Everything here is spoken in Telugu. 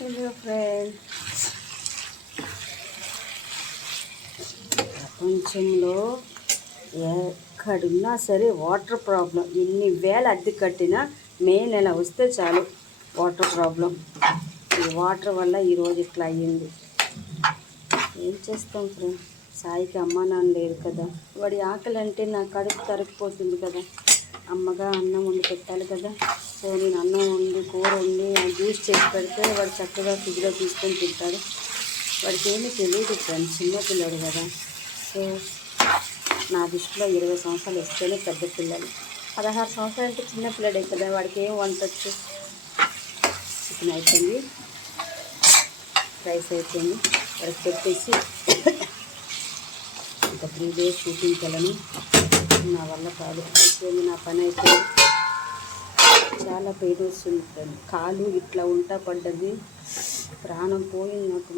హలో ఫ్రెండ్స్, ప్రపంచంలో ఎక్కడున్నా సరే వాటర్ ప్రాబ్లం. ఎన్ని వేల అద్దె కట్టినా మే నెల వస్తే చాలు వాటర్ ప్రాబ్లం. ఈ వాటర్ వల్ల ఈరోజు ఇట్లా అయ్యింది. ఏం చేస్తాం ఫ్రెండ్స్, సాయికి అమ్మ నాన్న లేరు కదా. వాడి ఆకలి అంటే నా కడుపు తరిగిపోతుంది కదా. అమ్మగా అన్నం వండి పెట్టాలి కదా. సో నేను అన్నం వండి కూర వండి జ్యూస్ చేసి పెడితే వాడు చక్కగా ఫ్రిడ్జ్లో తీసుకొని తింటాడు. వాడికి ఏమీ తెలియదు ఫ్రెండ్స్, చిన్నపిల్లడు కదా. సో నా దృష్టిలో 20 సంవత్సరాలు వస్తేనే పెద్ద పిల్లలు. 16 సంవత్సరాలు అంటే చిన్నపిల్లడే కదా. వాడికి ఏం వంటొచ్చు. చికెన్ అయిపోయింది, రైస్ అయిపోయింది, వాడికి పెట్టేసి ఇంకా 3 days షూటింగ్కి వెళ్ళను. నా వల్ల కాదు. అయిపోయింది, నా పని అయిపోయింది. చాలా పెయిన్ వస్తుంది ఫ్రెండ్. కాలు ఇట్లా ఉంటా పడ్డది, ప్రాణం పోయింది నాకు.